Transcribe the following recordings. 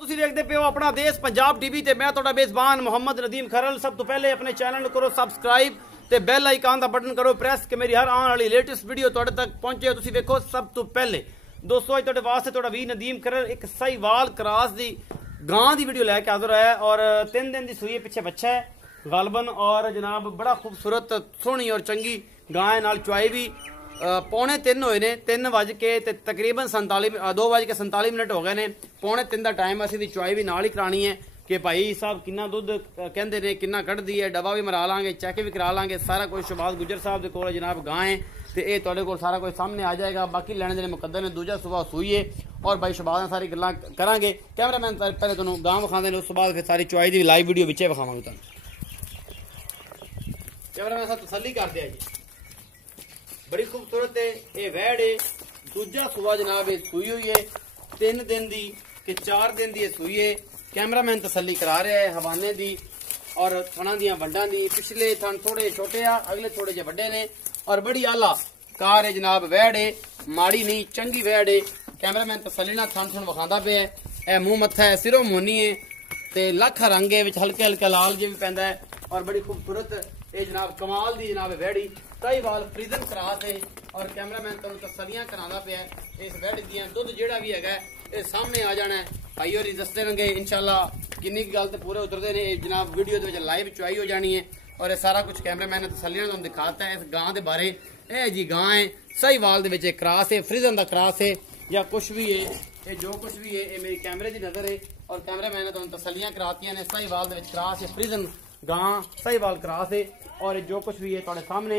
ਤੁਸੀਂ ਦੇਖਦੇ ਪਿਓ ਆਪਣਾ ਦੇਸ਼ ਪੰਜਾਬ ਟੀਵੀ ਤੇ ਮੈਂ ਤੁਹਾਡਾ ਮੇਜ਼ਬਾਨ ਮੁਹੰਮਦ ਨਦੀਮ ਖਰਲ। ਸਭ ਤੋਂ ਪਹਿਲੇ ਆਪਣੇ ਚੈਨਲ ਨੂੰ ਕਰੋ ਸਬਸਕ੍ਰਾਈਬ ਤੇ ਬੈਲ ਆਈਕਨ ਦਾ ਬਟਨ ਕਰੋ ਪ੍ਰੈਸ ਕਿ ਮੇਰੀ ਹਰ ਆਉਣ ਵਾਲੀ ਲੇਟੈਸਟ ਵੀਡੀਓ ਤੁਹਾਡੇ ਤੱਕ ਪਹੁੰਚੇ। ਤੁਸੀਂ ਵੇਖੋ ਸਭ ਤੋਂ ਪਹਿਲੇ ਦੋਸਤੋ ਅੱਜ ਤੁਹਾਡੇ ਵਾਸਤੇ ਤੁਹਾਡਾ ਵੀ ਨਦੀਮ ਖਰਲ ਇੱਕ ਸਾਹੀਵਾਲ ਕਰਾਸ ਦੀ ਗਾਂ ਦੀ ਵੀਡੀਓ ਲੈ ਕੇ ਹਾਜ਼ਰ ਹੋਇਆ और 3 दिन ਦੀ ਸੂਈ ਪਿੱਛੇ ਬੱਚਾ ਹੈ गालबन और जनाब बड़ा खूबसूरत सोहनी और चंगी गां नाल चुआई भी पौने 3 होए ने 3 वज के तकरीबन 2:47 मिनट हो गए ने पौने 3 का टाइम असीं दी चुआई भी नाल ही करानी है कि भाई साहब किन्ना दुध कहंदे ने किन्ना कढ़दी है डब्बा भी मरा लांगे चेक भी करा लांगे सारा कुछ शहबाज गुजर साहब दे कोल जनाब गां है तो ये तुहाडे कोल सारा कुछ सामने आ जाएगा। बाकी लैने देने मुकद्दर ने दूजा सुबह सूई है और भाई शहबाज सारी गल्लां करांगे। कैमरामैन पहले तुहानूं गां विखांदे ने उस बाद फिर सारी चुआई दी लाइव वीडियो विचे विखावांगे तुहानूं। कैमरामैन साहब तसल्ली कर दिया जी बड़ी खूबसूरत है ये वैड़ है दूजा सुबह जनाब ये सूई हुई है 3 दिन दी कि 4 दिन दी सूई है। कैमरामैन तसल्ली करा रहा है हवाने दी और थणा दियां वंडां दी पिछले थण थोड़े छोटे आ अगले थोड़े जे वड्डे ने और बड़ी आला कार है जनाब वैड़ है माड़ी नहीं चंगी वैड़ है। कैमरामैन तसल्ली नाल थण थण विखांदा पिया है मुंह मत्था है सिरों मोनी है ते लख रंग है विच हल्के हल्के लाल जे भी पैंदा है और बड़ी खूबसूरत ये जनाब कमाल दी जनाब वैड़ी साहीवाल फ्रीजन क्रास है और कैमरामैन तुहानूं तसल्लियां करांदा पिया इस वैड़ दियां दुध जिहड़ा भी हैगा ये सामने आ जाना है भाई होरी दसदे रहांगे इंशाअल्लाह किन्नी गल ते पूरे उतरदे ने जनाब वीडियो दे विच लाइव चुआई हो जानी है और ये सारा कुछ कैमरामैन ने तसल्लियां तुहानूं दिखाता है। इस गां दे बारे ये जी गां है साहीवाल दे विच क्रास है फ्रीजन दा क्रास है या कुछ भी है ये जो कुछ भी है ये मेरी कैमरे दी नज़र है और कैमरामैन ने तुहानूं तसल्लियां करातियां ने साहीवाल दे विच क्रास है फ्रीजन गां साहीवाल क्रास है और जो कुछ भी है तुहाडे सामने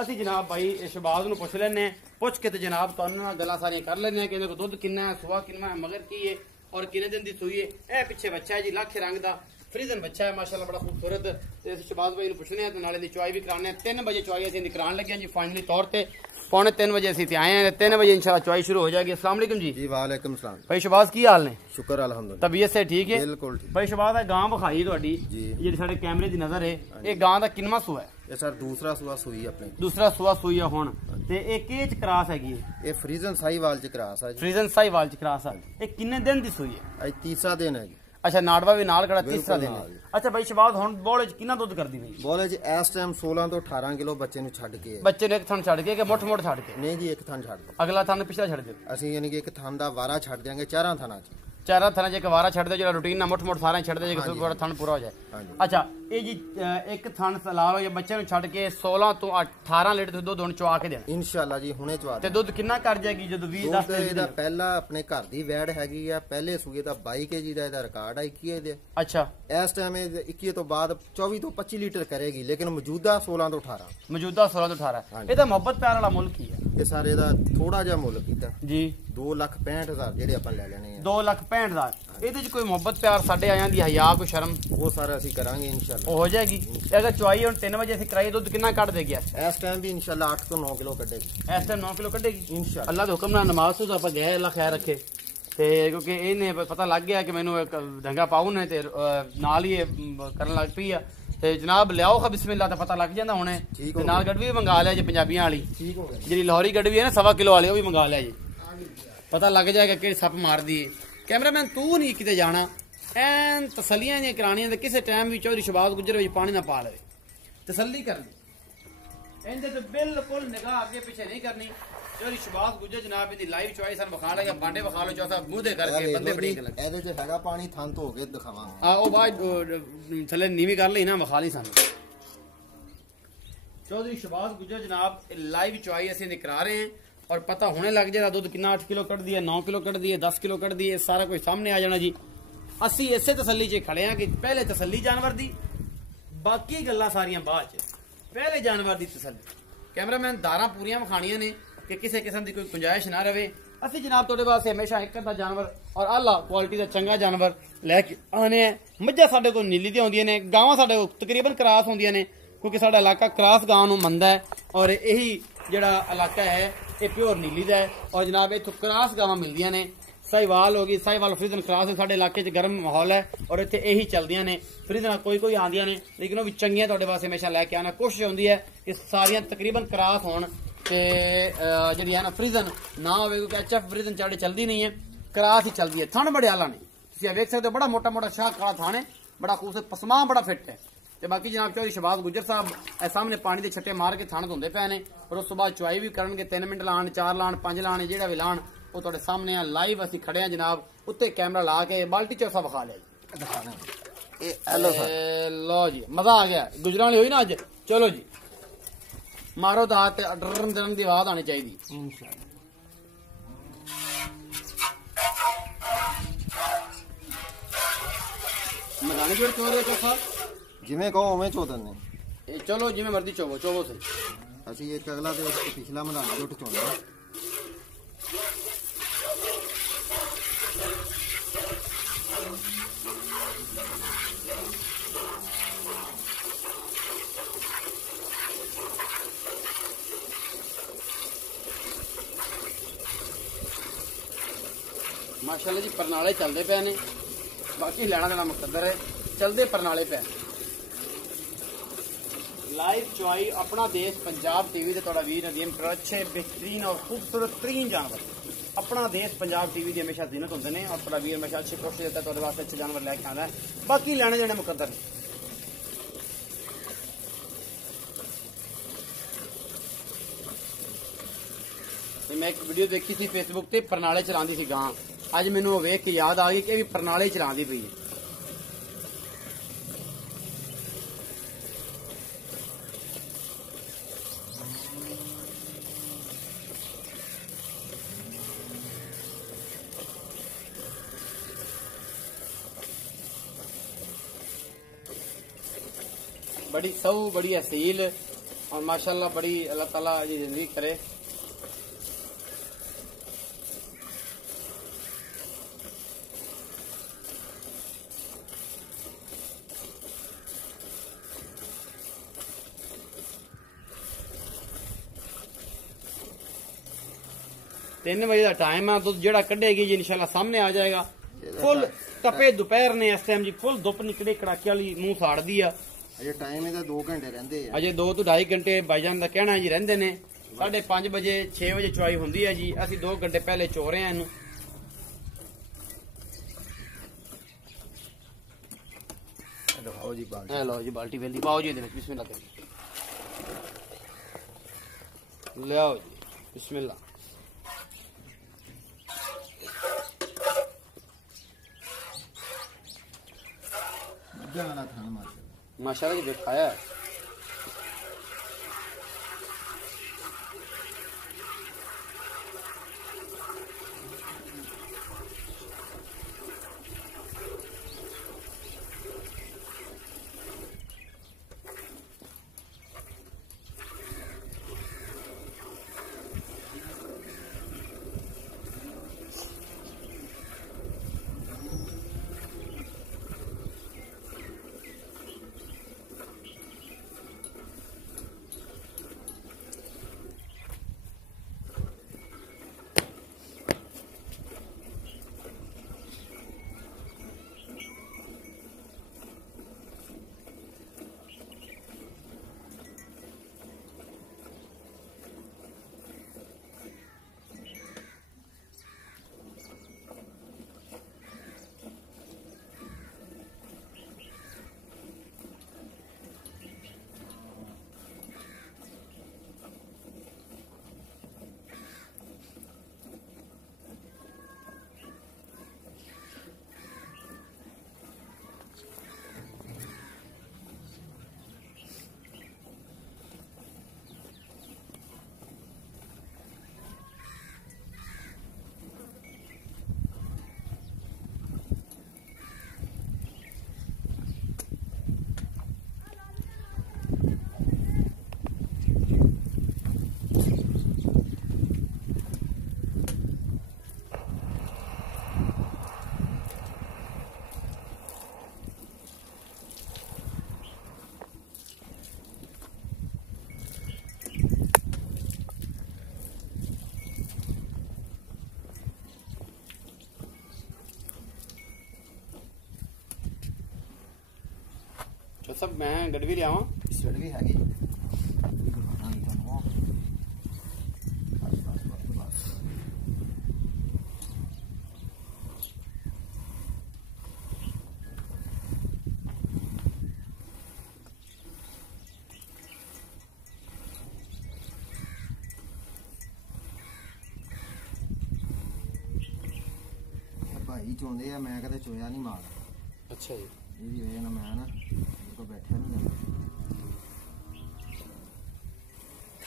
असीं जनाब भाई शहबाज नूं पुछ लैने पुछ के ते जनाब तुहानूं नाल गल्लां सारियां कर लैने कि इहदे कोल दुध किन्ना है सुआ किन्ना है मगर की है और किन्ने दिन दी सूई है। ए पिछे बच्चा है जी लाखे रंग दा फ्रीजन बच्चा है माशाअल्लाह बड़ा खूबसूरत। इस शहबाज भाई नूं पुछने ते नाले दी चुआई भी कराने 3 बजे चुआई असीं कराण लगे जी फाइनली तौर ते पौने 3 बजे असीं आए हैं 3 बजे इंशाल्लाह चुआई शुरू हो जाएगी। अस्सलाम वालेकुम जी। वालेकुम सलाम भाई शहबाज की हाल ने? शुक्र अल्हम्दुलिल्लाह तबीयत से ठीक है बिल्कुल ठीक। भाई शहबाज गां विखाई तुहाडी जी साडे कैमरे दी नजर है ये गां दा किन्नवां सूआ है? ये सर दूसरा सुआ सूई अपने दूसरा सुआ सूई है हुण ते ये केज क्रास हैगी ये फ्रीजन साहीवाल च क्रास है जी फ्रीजन साहीवाल च क्रास है ये किन्ने दिन दी सूई है? आज तीसरा दिन है जी। अच्छा नाड़वा भी नाल खड़ा तीसरा दिन है। अच्छा भाई शहबाज हुण बोले च किन्ना दुध करदी भाई? बोले जी इस टाइम 16 तो 18 किलो बच्चे नु छड्ड के बच्चे ने एक थन छड़ के मुठ मुठ छड़ के नहीं जी एक थन छड्ड दो अगला थन पिछला छड़ दे ਅਸੀਂ यानी कि एक थन दा वारा छड्ड देंगे चारां थना च चारा थन जे वारा छड़ दे जो रूटीन ना मुठ मुठ सारे छड़ दे जे पूरा थन पूरा हो जाए। अच्छा ये जी एक थन लाओ ये बच्चे नु छड़ के 16 तो 18 लीटर दुध हुण चवा के देना इंशाअल्लाह जी हुणे चवा ते दुध किन्ना कर जाएगी जदों 20 10 दिन ਇਹਦਾ ਪਹਿਲਾ ਆਪਣੇ ਘਰ ਦੀ ਵੈੜ ਹੈਗੀ ਆ ਪਹਿਲੇ ਸੂਏ ਦਾ 22 ਕੇਜੀ ਦਾ ਇਹਦਾ ਰਿਕਾਰਡ ਆ 21 ਦੇ। अच्छा ਇਸ ਟਾਈਮ ਇਹ 21 ਤੋਂ ਬਾਅਦ 24 ਤੋਂ 25 ਲੀਟਰ ਕਰੇਗੀ ਲੇਕਿਨ ਮੌਜੂਦਾ 16 ਤੋਂ 18 ਮੌਜੂਦਾ 16 ਤੋਂ 18 ਇਹਦਾ ਮੁਹੱਬਤ ਪਿਆਰ ਵਾਲਾ ਮੁੱਲ ਕੀ ਹੈ? ਇਹ ਸਾਰੇ ਦਾ ਥੋੜਾ ਜਿਹਾ ਮੁੱਲ ਕੀਤਾ ਜੀ 2,65,000 ਜਿਹੜੇ ਆਪਾਂ ਲੈ ਲੈਣੇ ਆ 2,65,000 ਇਹਦੇ ਚ ਕੋਈ ਮੁਹੱਬਤ ਪਿਆਰ ਸਾਡੇ ਆਇਆਂ ਦੀ ਹਯਾ ਕੋਈ ਸ਼ਰਮ ਉਹ ਸਾਰਾ ਅਸੀਂ ਕਰਾਂਗੇ ਇੰਸ਼ਾਅੱਲਾ ਉਹ ਹੋ ਜਾਏਗੀ। ਅਗਰ ਚੁਆਈ ਹੁਣ 3 ਵਜੇ ਅਸੀਂ ਕਰਾਈ ਦੁੱਧ ਕਿੰਨਾ ਕੱਢ ਦੇ ਗਿਆ ਇਸ ਟਾਈਮ ਵੀ ਇੰਸ਼ਾਅੱਲਾ 8 ਤੋਂ 9 ਕਿਲੋ ਕੱਢੇਗੀ ਇਸ ਟਾਈਮ 9 ਕਿਲੋ ਕੱਢੇਗੀ ਇੰਸ਼ਾਅੱਲਾ ਅੱਲਾ ਦੇ ਹੁਕਮ ਨਾਲ ਨਮਾਜ਼ ਤੋਂ ਆਪਾਂ ਗਏ ਅੱਲਾ ਖੈਰ ਰੱਖੇ ਤੇ ਕਿਉਂਕਿ ਇਹਨੇ ਪਤਾ ਲੱਗ ਗਿਆ ਕਿ ਮੈਨੂੰ ਇੱਕ ਡੰਗਾ ਪਾਉ ਨੇ ਤੇ ਨਾਲ ਹੀ ਕਰਨ ਲੱਗ ਪਈ ਆ ਤੇ ਜਨਾਬ ਲਿਆਓ ਖਾ ਬਿਸਮਿਲ੍ਲਾ ਤਾਂ ਪਤਾ ਲੱਗ ਜਾਂਦਾ ਹੁਣੇ ਤੇ ਨਾਲ ਗੜਵੀ ਵੀ ਮੰਗਾ ਲਿਆ ਜੀ ਪੰਜਾਬੀਆਂ ਵਾਲੀ ਠੀਕ ਹੋ ਗਿਆ ਜਿਹੜੀ ਲਾਹੌਰੀ ਗੜਵੀ ਹੈ ਨਾ 1.25 ਕਿਲੋ ਵਾਲੀ ਉਹ ਵੀ ਮੰਗਾ ਲਿਆ ਜੀ ਪਤਾ ਲੱਗ ਜਾਏਗਾ ਕਿ ਸੱਪ ਮਾਰਦੀ ਹੈ। ਕੈਮਰਾਮੈਨ ਤੂੰ ਨਹੀਂ ਕਿਤੇ ਜਾਣਾ ਐਨ ਤਸੱਲੀਆਂ ਦੀਆਂ ਕਰਾਣੀਆਂ ਤੇ ਕਿਸੇ ਟਾਈਮ ਵੀ ਚੌਧਰੀ ਸ਼ਹਬਾਜ਼ ਗੁੱਜਰ ਵਿੱਚ ਪਾਣੀ ਨਾ ਪਾ ਲਵੇ ਤਸੱਲੀ ਕਰਨੀ ਇਹਦੇ ਤੇ ਬਿਲਕੁਲ ਨਿਗਾਹ ਅੱਗੇ ਪਿੱਛੇ ਨਹੀਂ ਕਰਨੀ। ਚੌਧਰੀ ਸ਼ਹਬਾਜ਼ ਗੁੱਜਰ ਜਨਾਬ ਇਹਦੀ ਲਾਈਵ ਚੁਆਈ ਸਰ ਵਿਖਾ ਲਿਆ ਬਾਂਡੇ ਵਿਖਾ ਲਓ ਚੌਥਾ ਮੂੰਹ ਦੇ ਕਰਕੇ ਬੰਦੇ ਬੜੀ ਗੱਲ ਇਹਦੇ ਚ ਹੈਗਾ ਪਾਣੀ ਥਣ ਧੋ ਕੇ ਦਿਖਾਵਾਂ ਆ ਉਹ ਬਾਅਦ ਥੱਲੇ ਨੀਵੀਂ ਕਰ ਲਈ ਨਾ ਵਿਖਾ ਲਈ ਸਾਨੂੰ। ਚੌਧਰੀ ਸ਼ਹਬਾਜ਼ ਗੁੱਜਰ ਜਨਾਬ ਲਾਈਵ ਚੁਆਈ ਅਸੀਂ ਕਰਾ ਰਹੇ ਹਾਂ और पता होने लग जाएगा दुध कितना 8 किलो कट दिया 9 किलो कट दिए 10 किलो कट दिए सारा कुछ सामने आ जाना जी। असी इसे तसल्ली च खड़े हैं कि पहले तसल्ली जानवर दी बाकी गल्लां सारियां बाद च पहले जानवर दी तसल्ली। कैमरामैन दारां पूरियां विखाणियां ने कि किसी किस्म की कोई गुंजाइश ना रहे। असी जनाब तुहाडे वास्ते हमेशा एक अद्धा जानवर और आला क्वालिटी का चंगा जानवर लैके आने मज्झां साडे कोल नीली दी होंदियां ने गावां साडे कोल तकरीबन क्रास होंदियां ने क्योंकि साडा इलाका क्रास गां नूं मनदा है और यही जिहड़ा इलाका है ये प्योर नीली का है और जनाब इत्थों क्रास गावां मिलदियां ने साहीवाल होगी साहीवाल फ्रीजन क्रास साडे इलाके च गर्म माहौल है और इत्थे यही चलदियां ने फ्रीजन कोई आंदियां ने लेकिन वो भी चंगियां तुहाडे वास्ते हमेशा लैके आना कोशिश होंदी है कि सारियां तकरीबन क्रास होण ते जिहड़ी है ना फ्रीजन ना होवे क्योंकि HF फ्रीजन चाड़े चलदी नहीं है क्रास ही चलदी है। थण बड़े आला नहीं ਤੁਸੀਂ ਵੇਖ ਸਕਦੇ ਹੋ ਬੜਾ ਮੋਟਾ ਮੋਟਾ ਸ਼ਾਹ ਕਾਲਾ ਥਾਣੇ ਬੜਾ ਖੂਬਸੂਰਤ ਪਸਮਾ ਬੜਾ ਫਿੱਟ ਹੈ। ਤੇ ਬਾਕੀ ਜਨਾਬ ਚੌਧਰੀ ਸ਼ਹਬਾਜ਼ ਗੁੱਜਰ ਸਾਹਿਬ ਇਹ ਸਾਹਮਣੇ ਪਾਣੀ ਦੇ ਛੱਟੇ ਮਾਰ ਕੇ ਥਣ ਧੁੰਦੇ ਪਏ ਨੇ ਔਰ ਉਸ ਤੋਂ ਬਾਅਦ ਚੁਆਈ ਵੀ ਕਰਨਗੇ 3 ਮਿੰਟ ਲਾਣ 4 ਲਾਣ 5 ਲਾਣ ਜਿਹੜਾ ਵੀ ਲਾਣ ਉਹ ਤੁਹਾਡੇ ਸਾਹਮਣੇ ਆ ਲਾਈਵ ਅਸੀਂ ਖੜੇ ਆ ਜਨਾਬ ਉੱਤੇ ਕੈਮਰਾ ਲਾ ਕੇ ਬਾਲਟੀ ਚੋਸਾ ਵਿਖਾ ਲਿਆ ਜੀ ਦਿਖਾਣਾ ਇਹ ਹੈਲੋ ਸਰ ਲੋ ਜੀ ਮਜ਼ਾ ਆ ਗਿਆ ਗੁਜਰਾਂ ਵਾਲੀ ਹੋਈ ਨਾ ਅੱਜ ਚਲੋ ਜੀ ਮਾਰੋ ਦਾ ਤੇ ਡਰਨ ਡਰਨ ਦੀ ਆਵਾਜ਼ ਆਣੀ ਚਾਹੀਦੀ ਇਨਸ਼ਾਅੱਲਾ ਮਦਾਨੀ ਜੋੜ ਚੋ ਰਹੇ ਚੋਸਾ ਜਿਵੇਂ ਕਹੋ ਉਵੇਂ ਚੋ ਦਿੰਦੇ ਇਹ ਚਲੋ ਜਿਵੇਂ ਮਰਜ਼ੀ ਚੋਵੋ ਚੋਵੋ ਸਹੀ ਅਸੀਂ ਇੱਕ ਅਗਲਾ ਤੇ ਪਿਛਲਾ ਮਦਾਨਾ ਜੁੱਟ ਚੋਣਾ माशाल्लाह जी परनाले चलते पे ने बाकी लैना देना मुकद्दर है चलते परनाले पे लाइव चुआई अपना देश पंजाब टीवी से थोड़ा वीर नदीम अच्छे बेहतरीन और खूबसूरत तरीन जानवर अपना देश पंजाब टीवी की हमेशा जिन्नत होंगे ने और थोड़ा वीर हमेशा अच्छी कोशिश करता है थोड़े वास्ते अच्छे जानवर लैके आना है बाकी लैने देने मुकद्दर ने मैं एक वीडियो देखी थी फेसबुक ते परनाले चलाती सी गां ਅੱਜ ਮੈਨੂੰ ਉਹ ਵੇਖ ਕੇ ਯਾਦ ਆ ਗਈ ਕਿ ਇਹ ਵੀ ਪਰਨਾਲੇ ਚਲਾਉਂਦੀ ਪਈ ਹੈ बड़ी सऊ बड़ी असील और माशाल्लाह बड़ी अल्लाह ताला जी जिंदगी करे तीन बजे का टाइम है दुध जेड़ा कढ़ेगी जी इंशाल्लाह सामने आ जाएगा फुल तपे दोपहर ने इस टाइम जी फुल धुप निकले कड़ाके वाली मुंह फाड़ दी है अजे टाइम ਇਹਦਾ 2 ਘੰਟੇ ਰਹਿੰਦੇ ਆ अजे 2 तो 2.5 घंटे भाईजान का कहना है जी रहंदे ने 5:30 बजे 6 बजे चुआई होंदी है जी असि 2 घंटे पहले चो रहे हैं इनू ਦਿਖਾਓ ਜੀ ਬਾਲਟੀ लो जी बाल्टी वेली पाओ जी बिस्मिल्लाह करिए ले आओ जी बिस्मिल्लाह ਵਾਲਾ ਥਾਂ ਮਾਰ माशाल्लाह जी दिखाया है तो सब मैं गड़वी लिया ਸਟੱਡ ਵੀ ਹੈਗੀ ਚੋਂਦੇ ਆ, ਮੈਂ ਕਦੇ ਚੋਇਆ ਨਹੀਂ ਮਾਲ। ਅੱਛਾ ਜੀ, ਇਹਦੀ ਵਜ੍ਹਾ ਨਾਲ ਮੈਂ ਨਾ ਮੇਰੇ ਕੋਲ ਬੈਠਿਆ ਨਹੀਂ ਜਾਂਦਾ।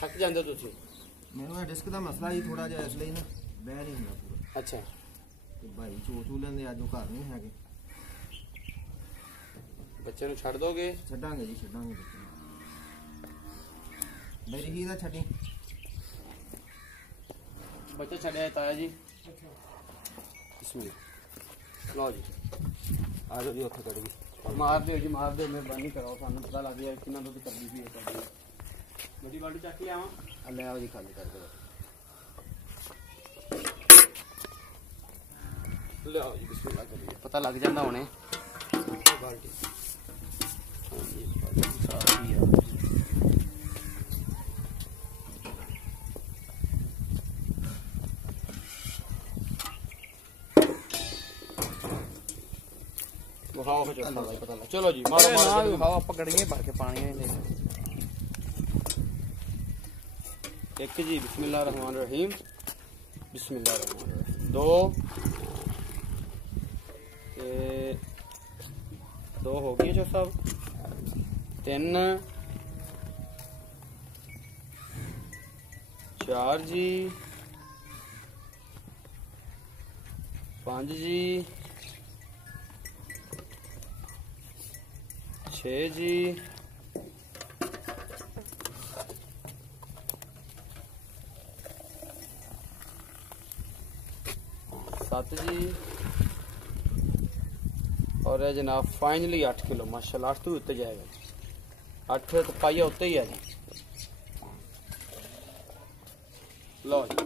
ਥੱਕ ਜਾਂਦੇ ਹੋ ਤੁਸੀਂ? ਮੈਨੂੰ ਇਹ ਡਿਸਕ ਦਾ ਮਸਲਾ ਹੀ ਥੋੜਾ ਜਿਹਾ, ਇਸ ਲਈ ਨਾ ਬਹਿ ਨਹੀਂ ਹੁੰਦਾ ਪੂਰਾ। ਅੱਛਾ, ਤੇ ਭਾਈ ਚੋ ਲੈਂਦੇ, ਅੱਜ ਉਹ ਘਰ ਨਹੀਂ ਹੈਗੇ। ਬੱਚੇ ਨੂੰ ਛੱਡ ਦੋਗੇ? ਛੱਡਾਂਗੇ ਜੀ, ਛੱਡਾਂਗੇ ਬੱਚੇ ਨੂੰ। ਮੇਰੀ ਹੀ ਦਾ ਛੱਡੀ ਬੱਚਾ ਛੱਡਿਆ ਤਾਇਆ ਜੀ। ਲਓ ਜੀ, ਆ ਜਾਓ ਜੀ, ਉੱਥੇ ਕੱਢ ਗਈ। ਮਾਰ ਦਿਓ ਜੀ, ਮਾਰ ਦਿਓ, ਮਿਹਰਬਾਨੀ ਕਰੋ, ਸਾਨੂੰ ਪਤਾ ਲੱਗ ਗਿਆ ਕਿੰਨਾ ਦੁੱਧ ਕਰਦੀ ਸੀ ਇਹ ਤੁਹਾਡੀ। ਵੱਡੀ ਬਾਲਟੀ ਚੱਕ ਲਿਆਵਾਂ? ਲੈ ਆਓ ਜੀ, ਖਾਲੀ ਕਰ ਦਿਓ। ਲਿਆਓ ਜੀ, ਬਿਸਮਿਲ੍ਲਾ ਕਰੀਏ, ਪਤਾ ਲੱਗ ਜਾਂਦਾ ਹੁਣੇ। ਬਾਲਟੀ ਹਾਂਜੀ, ਬਾਲਟੀ ਸਾਫੀ ਆ। ਵਿਖਾਓ ਫਿਰ ਚੋਖਾ ਭਾਈ, ਪਤਾ ਲੱਗ। ਚਲੋ ਜੀ, ਮਾਰੋ ਮਾਰੋ, ਵਿਖਾਓ, ਆਪਾਂ ਗੜੀਆਂ ਭਰ ਕੇ ਪਾਣੀਆਂ ਇਹਦੇ। ਇੱਕ ਜੀ, ਬਿਸਮਿल्लाह रहमान रहीम, बिस्मिल्लाह रहमान रहीम। दो ਤੇ ਦੋ ਹੋ ਗਏ ਜੋ ਸਭ। 3 4 ਜੀ, 5 ਜੀ, 6 ਜੀ, 7 जी, और है जनाब फाइनली 8 किलो माशाल्लाह। 8 तो उत्ते जाएगा, 8 तो पाइया उत्ते ही है जी। लो जी,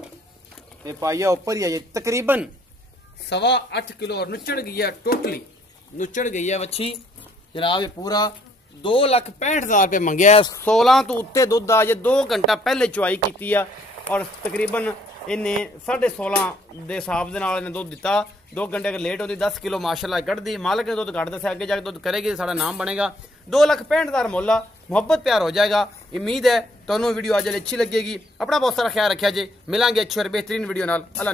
ये पाइया ऊपर ही है जी, तकरीबन 8.25 किलो और नुचड़ गई है, टोटली नुचड़ गई है वच्छी जनाब। ये पूरा 2,65,000 रुपये मंगया। 16 तो उत्ते दुध आ जे 2 घंटा पहले चुवाई की है और तकरीबन इन्हें 16.5 के हिसाब के नाल दुध दिता। 2 घंटे अगर लेट होती 10 किलो माशाल्लाह कढ़दी। मालिक ने दुध कट दसा, अगे जाके दुध करेगी, साड़ा नाम बनेगा। 2,65,000 मुल्ला, मुहब्बत प्यार हो जाएगा। उम्मीद है तुहानू वीडियो आज अच्छी लगेगी। अपना बहुत सारा ख्याल रखा जे, मिलांगे अच्छी और बेहतरीन वीडियो नाल। अल्लाह।